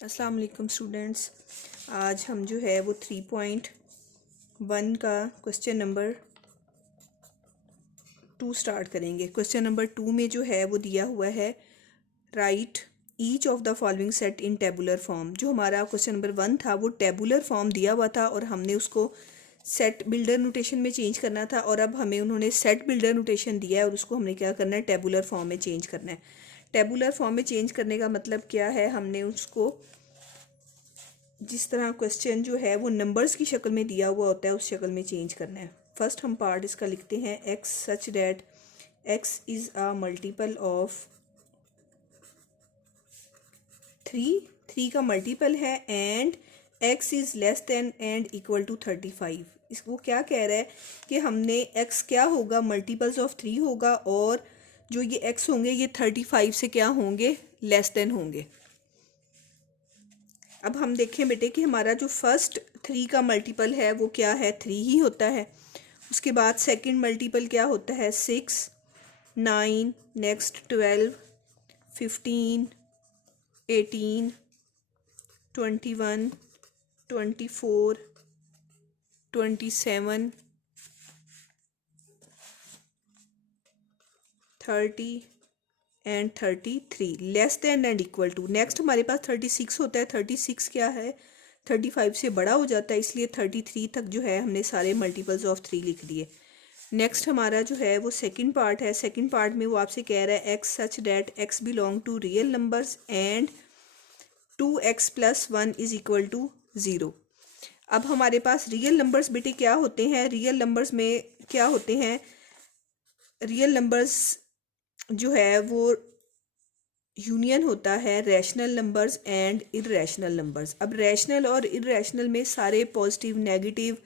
अस्सलाम वालेकुम स्टूडेंट्स। आज हम जो है वो 3.1 का क्वेश्चन नंबर 2 स्टार्ट करेंगे। क्वेश्चन नंबर 2 में जो है वो दिया हुआ है right each of the following set in tabular form. जो हमारा क्वेश्चन नंबर 1 था वो टेबुलर फॉर्म दिया हुआ था और हमने उसको सेट बिल्डर नोटेशन में चेंज करना था, और अब हमें उन्होंने सेट बिल्डर नोटेशन दिया है और उसको हमने क्या करना है, टेबुलर फॉर्म में चेंज करना है। टेबुलर फॉर्म में चेंज करने का मतलब क्या है, हमने उसको जिस तरह क्वेश्चन जो है वो नंबर्स की शक्ल में दिया हुआ होता है उस शक्ल में चेंज करना है। फर्स्ट हम पार्ट इसका लिखते हैं x such that x is a multiple of 3 का मल्टीपल है and x is less than and equal to 35। इसको क्या कह रहा है कि हमने एक्स क्या होगा, मल्टीपल्स ऑफ 3 होगा, और जो ये एक्स होंगे ये 35 से क्या होंगे, लेस देन होंगे। अब हम देखें बेटे कि हमारा जो फर्स्ट 3 का मल्टीपल है वो क्या है, 3 ही होता है। उसके बाद सेकंड मल्टीपल क्या होता है, 6, 9, next 12, 15, 18, 21, 24, 27, 30 and 33, less than and equal to. Next हमारे पास 36 होता है। 36 क्या है, 35 से बड़ा हो जाता है, इसलिए 33 तक जो है हमने सारे मल्टीपल्स ऑफ 3 लिख दिए। नेक्स्ट हमारा जो है वो सेकंड पार्ट है। सेकंड पार्ट में वो आपसे कह रहा है x such that x belong to real numbers and 2x + 1 is equal to 0। अब हमारे पास रियल नंबर्स बेटे क्या होते हैं, रियल नंबर्स में क्या होते हैं, रियल नंबर्स जो है वो यूनियन होता है rational numbers and irrational numbers. अब रैशनल और इरेशनल में सारे पॉजिटिव नेगेटिव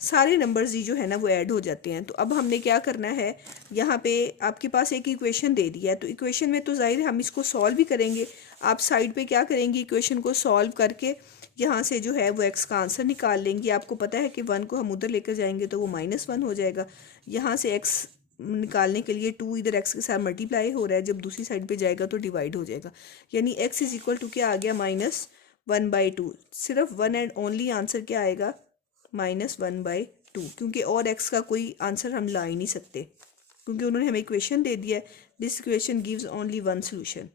सारे नंबर्स ही जो है ना वो ऐड हो जाते हैं। तो अब हमने क्या करना है, यहाँ पे आपके पास एक इक्वेशन दे दिया है, तो इक्वेशन में तो जाहिर है हम इसको सॉल्व भी करेंगे। आप साइड पे क्या करेंगे, इक्वेशन को सॉल्व करके यहाँ से जो है वो एक्स का आंसर निकाल लेंगे। आपको पता है कि 1 को हम उधर लेकर जाएंगे तो वो -1 हो जाएगा। यहाँ से एक्स निकालने के लिए 2 इधर एक्स के साथ मल्टीप्लाई हो रहा है, जब दूसरी साइड पे जाएगा तो डिवाइड हो जाएगा। यानी एक्स इज इक्वल टू क्या आ गया, -1/2। सिर्फ वन एंड ओनली आंसर क्या आएगा, -1/2, क्योंकि और एक्स का कोई आंसर हम ला ही नहीं सकते, क्योंकि उन्होंने हमें इक्वेशन दे दिया है। This equation gives only one solution.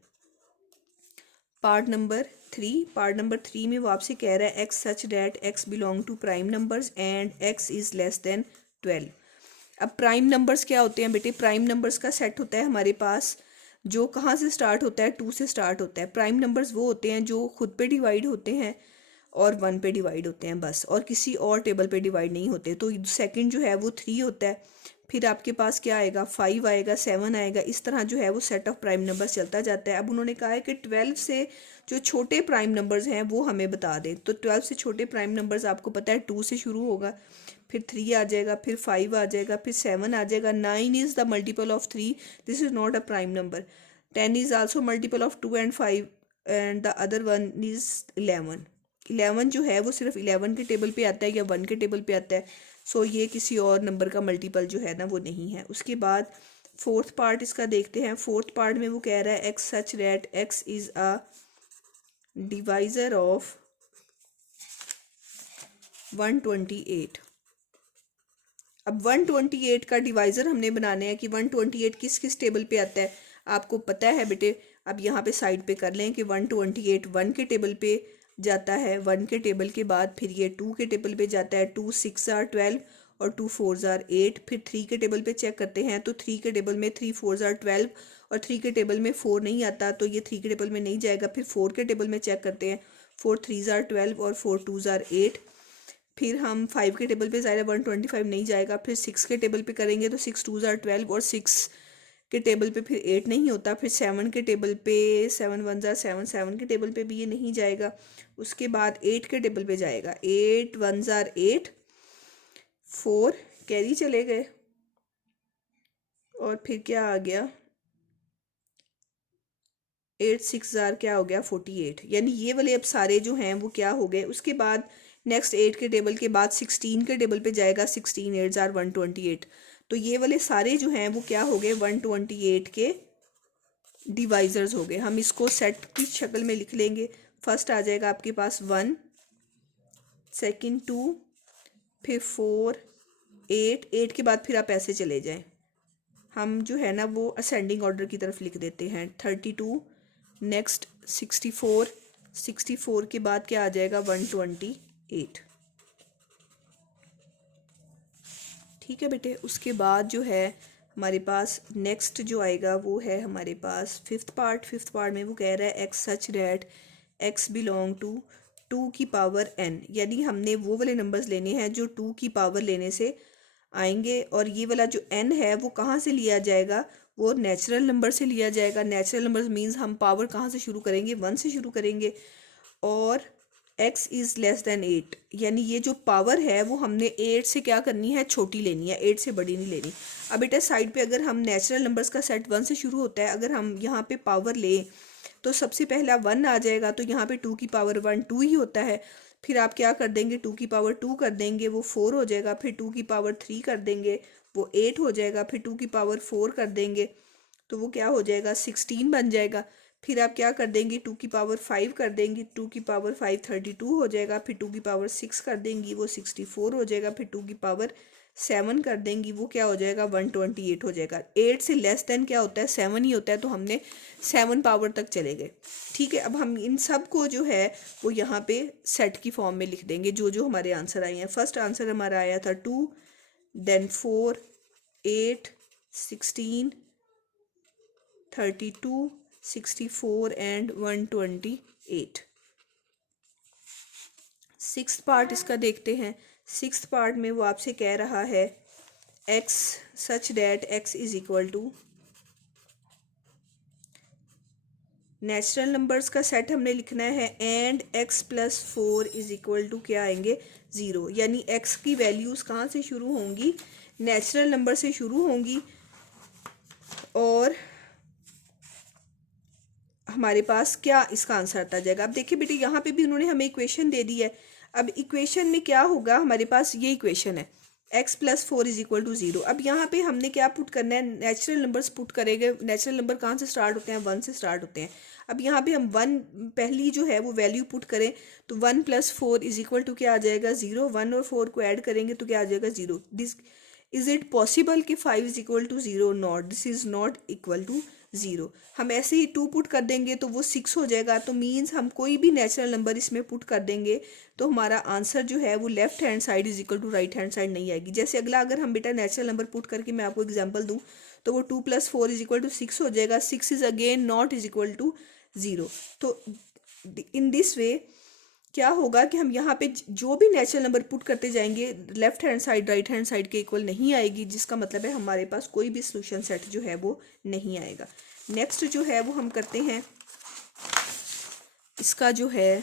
Part number 3 में वो आपसे कह रहा है x such that x belong to prime numbers and x is less than 12। अब प्राइम नंबर्स क्या होते हैं बेटे, प्राइम नंबर्स का सेट होता है हमारे पास जो कहाँ से स्टार्ट होता है, 2 से स्टार्ट होता है। प्राइम नंबर्स वो होते हैं जो खुद पे डिवाइड होते हैं और 1 पे डिवाइड होते हैं बस, और किसी और टेबल पे डिवाइड नहीं होते। तो सेकंड जो है वो 3 होता है, फिर आपके पास क्या आएगा, 5 आएगा, 7 आएगा। इस तरह जो है वो सेट ऑफ प्राइम नंबर्स चलता जाता है। अब उन्होंने कहा है कि 12 से जो छोटे प्राइम नंबर्स हैं वो हमें बता दें। तो 12 से छोटे प्राइम नंबर्स आपको पता है 2 से शुरू होगा, फिर 3 आ जाएगा, फिर 5 आ जाएगा, फिर 7 आ जाएगा। 9 is the multiple of 3, this is not a prime number. 10 is also multiple of 2 and 5 and the other one is 11। 11 जो है वो सिर्फ 11 के टेबल पे आता है या 1 के टेबल पे आता है। सो ये किसी और नंबर का मल्टीपल जो है ना वो नहीं है। उसके बाद फोर्थ पार्ट इसका देखते हैं। फोर्थ पार्ट में वो कह रहा है x such that x is a divisor of 128। अब 128 का डिवाइज़र हमने बनाने हैं कि 128 किस किस टेबल पे आता है, आपको पता है बेटे। अब यहाँ पे साइड पे कर लें कि 128 1 के टेबल पे जाता है, 1 के टेबल के बाद फिर ये 2 के टेबल पे जाता है, 2 6 are 12 और 2 4 are 8। फिर 3 के टेबल पे चेक करते हैं तो 3 के टेबल में 3 4 are 12 और 3 के टेबल में 4 नहीं आता, तो ये 3 के टेबल में नहीं जाएगा। फिर 4 के टेबल में चेक करते हैं, 4 3 are 12 और 4 2 are 8। फिर हम 5 के टेबल पे ज़ाहिर 125 नहीं जाएगा। फिर 6 के टेबल पे करेंगे तो 6 2 are 12 और 6 के टेबल पे फिर 8 नहीं होता। फिर 7 के टेबल पे 7 1 are 7, 7 के टेबल पे भी ये नहीं जाएगा। उसके बाद 8 के टेबल पे जाएगा, 8 1 are 8, 4 कैरी चले गए और फिर क्या आ गया, 8 6 are क्या हो गया 48। यानी ये वाले अब सारे जो हैं वो क्या हो गए। उसके बाद नेक्स्ट 8 के टेबल के बाद 16 के टेबल पे जाएगा, 16 8 are 128। तो ये वाले सारे जो हैं वो क्या हो गए, 128 के डिवाइजर्स हो गए। हम इसको सेट की शक्ल में लिख लेंगे फर्स्ट आ जाएगा आपके पास 1, सेकंड 2, फिर 4, 8 के बाद फिर आप ऐसे चले जाएं। हम जो है ना वो असेंडिंग ऑर्डर की तरफ लिख देते हैं। 32, नेक्स्ट 64 के बाद क्या आ जाएगा 128। ठीक है बेटे। उसके बाद जो है हमारे पास नेक्स्ट जो आएगा वो है हमारे पास फिफ्थ पार्ट में वो कह रहा है x such that x belong to 2 की पावर n, यानी हमने वो वाले नंबर्स लेने हैं जो 2 की पावर लेने से आएंगे, और ये वाला जो n है वो कहाँ से लिया जाएगा, वो नेचुरल नंबर से लिया जाएगा। नेचुरल नंबर्स मीन्स हम पावर कहाँ से शुरू करेंगे, 1 से शुरू करेंगे। और x इज़ लेस देन 8, यानी ये जो पावर है वो हमने 8 से क्या करनी है, छोटी लेनी है, 8 से बड़ी नहीं लेनी। अब बेटा साइड पे अगर हम नेचुरल नंबर्स का सेट 1 से शुरू होता है, अगर हम यहाँ पे पावर लें तो सबसे पहला 1 आ जाएगा, तो यहाँ पे 2 की पावर 1 2 ही होता है। फिर आप क्या कर देंगे, 2 की पावर 2 कर देंगे, वो 4 हो जाएगा। फिर 2 की पावर 3 कर देंगे, वो 8 हो जाएगा। फिर 2 की पावर 4 कर देंगे तो वो क्या हो जाएगा, 16 बन जाएगा। फिर आप क्या कर देंगे, 2 की पावर 5 कर देंगे, 2 की पावर 5 32 हो जाएगा। फिर 2 की पावर 6 कर देंगी, वो 64 हो जाएगा। फिर 2 की पावर 7 कर देंगी, वो क्या हो जाएगा 128 हो जाएगा। 8 से लेस देन क्या होता है, 7 ही होता है, तो हमने 7 पावर तक चले गए। ठीक है। अब हम इन सब को जो है वो यहाँ पे सेट की फॉर्म में लिख देंगे जो जो हमारे आंसर आए हैं। फर्स्ट आंसर हमारा आया था 2, देन 4, 8, 16, 32, 64 एंड 128। सिक्स्थ पार्ट इसका देखते हैं। सिक्स्थ पार्ट में वो आपसे कह रहा है x such that x is equal to, natural numbers का सेट हमने लिखना है, and x plus 4 is equal to क्या आएंगे 0, यानी x की वैल्यूज़ कहाँ से शुरू होंगी, नेचुरल नंबर से शुरू होंगी। और हमारे पास क्या इसका आंसर आता जाएगा। अब देखिए बेटे यहाँ पे भी उन्होंने हमें इक्वेशन दे दी है। अब इक्वेशन में क्या होगा, हमारे पास ये इक्वेशन है x plus 4 is equal to 0। अब यहाँ पे हमने क्या पुट करना है, नेचुरल नंबर्स पुट करेंगे। नेचुरल नंबर कहाँ से स्टार्ट होते हैं, 1 से स्टार्ट होते हैं। अब यहाँ पे हम 1 पहली जो है वो वैल्यू पुट करें तो 1 प्लस 4 इज इक्वल टू क्या आ जाएगा 0। 1 और 4 को ऐड करेंगे तो क्या आ जाएगा 0। दिस इज इट पॉसिबल कि 5 is equal to 0, not, this is not equal to 0। हम ऐसे ही 2 पुट कर देंगे तो वो 6 हो जाएगा। तो मीन्स हम कोई भी नेचुरल नंबर इसमें पुट कर देंगे तो हमारा आंसर जो है वो left hand side is equal to right hand side नहीं आएगी। जैसे अगला अगर हम बेटा नेचुरल नंबर पुट करके मैं आपको एग्जांपल दूं तो वो 2 प्लस 4 इज इक्वल टू 6 हो जाएगा। 6 is again not is equal to 0। तो इन दिस वे क्या होगा कि हम यहाँ पे जो भी नेचुरल नंबर पुट करते जाएंगे left hand side right hand side के इक्वल नहीं आएगी, जिसका मतलब है हमारे पास कोई भी सोल्यूशन सेट जो है वो नहीं आएगा। नेक्स्ट जो है वो हम करते हैं इसका जो है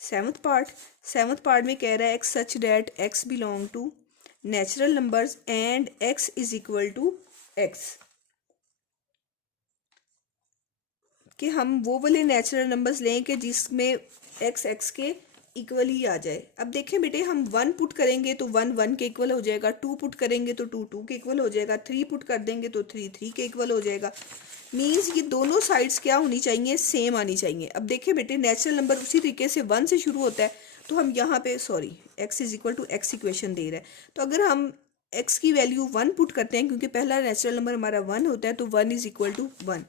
सेवन्थ पार्ट में कह रहा है x such that x belong to natural numbers and x is equal to x, कि हम वो वाले नेचुरल नंबर्स लें कि जिसमें एक्स एक्स के इक्वल ही आ जाए। अब देखें बेटे हम 1 पुट करेंगे तो 1 1 के इक्वल हो जाएगा, 2 पुट करेंगे तो 2 2 के इक्वल हो जाएगा, 3 पुट कर देंगे तो 3 3 के इक्वल हो जाएगा। मीन्स ये दोनों साइड्स क्या होनी चाहिए, सेम आनी चाहिए। अब देखिए बेटे नेचुरल नंबर उसी तरीके से 1 से शुरू होता है, तो हम यहाँ पे x is equal to x equation दे रहा है, तो अगर हम एक्स की वैल्यू 1 पुट करते हैं क्योंकि पहला नेचुरल नंबर हमारा 1 होता है तो 1 इज इक्वल टू 1।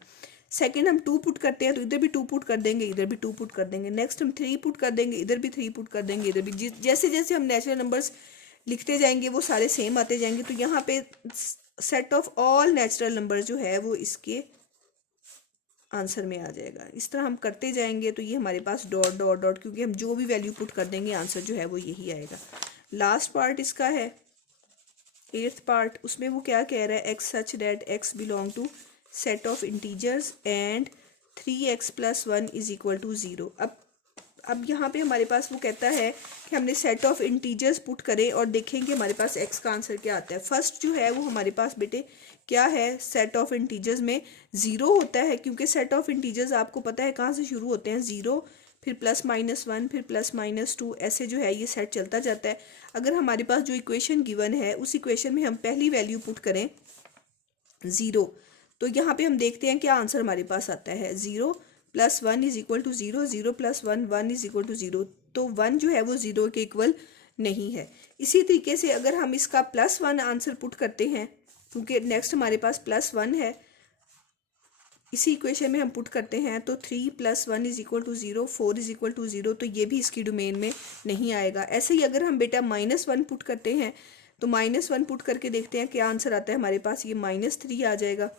सेकेंड हम 2 पुट करते हैं तो इधर भी 2 पुट कर देंगे, इधर भी 2 पुट कर देंगे। नेक्स्ट हम 3 पुट कर देंगे, इधर भी 3 पुट कर देंगे, इधर भी। जैसे जैसे हम नेचुरल नंबर्स लिखते जाएंगे वो सारे सेम आते जाएंगे। तो यहाँ पे set of all natural number जो है वो इसके आंसर में आ जाएगा। इस तरह हम करते जाएंगे तो ये हमारे पास डॉट डॉट डॉट, क्योंकि हम जो भी वैल्यू पुट कर देंगे आंसर जो है वो यही आएगा। लास्ट पार्ट इसका है 8th पार्ट, उसमें वो क्या कह रहा है x such that x belong to set of integers and 3x plus 1 is equal to 0। अब यहाँ पे हमारे पास वो कहता है कि हमने सेट ऑफ इंटीजर्स पुट करें और देखेंगे हमारे पास x का आंसर क्या आता है। फर्स्ट जो है वो हमारे पास बेटे क्या है, सेट ऑफ इंटीजर्स में 0 होता है, क्योंकि सेट ऑफ इंटीजर्स आपको पता है कहाँ से शुरू होते हैं, 0 फिर प्लस माइनस 1 फिर प्लस माइनस 2, ऐसे जो है ये सेट चलता जाता है। अगर हमारे पास जो इक्वेशन गिवन है उस इक्वेशन में हम पहली वैल्यू पुट करें 0, तो यहाँ पे हम देखते हैं क्या आंसर हमारे पास आता है, 0 plus 1 is equal to 0, 0 plus 1, 1 is equal to 0, तो 1 जो है वो 0 के इक्वल नहीं है। इसी तरीके से अगर हम इसका प्लस 1 आंसर पुट करते हैं, क्योंकि नेक्स्ट हमारे पास प्लस 1 है, इसी इक्वेशन में हम पुट करते हैं, तो 3 plus 1 is equal to 0, 4 is equal to 0, तो ये भी इसकी डोमेन में नहीं आएगा। ऐसे ही अगर हम बेटा -1 पुट करते हैं, तो -1 पुट करके देखते हैं क्या आंसर आता है हमारे पास, ये -3 आ जाएगा।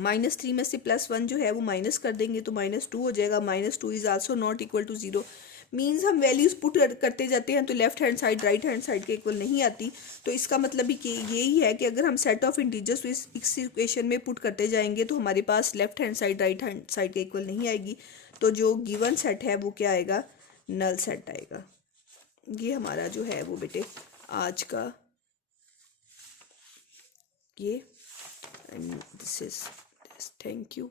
-3 में से +1 जो है वो माइनस कर देंगे तो -2 हो जाएगा। -2 is also not equal to 0। Means हम वैल्यूज़ पुट करते जाते हैं तो left hand side right hand side के इक्वल नहीं आती। तो इसका मतलब भी कि यही है कि अगर हम सेट ऑफ इंटीजर्स इस इक्वेशन में पुट करते जाएंगे तो हमारे पास left hand side right hand side के इक्वल नहीं आएगी। तो जो गिवन सेट है वो क्या आएगा, नल सेट आएगा। ये हमारा जो है वो बेटे आज का ये, and this is, thank you.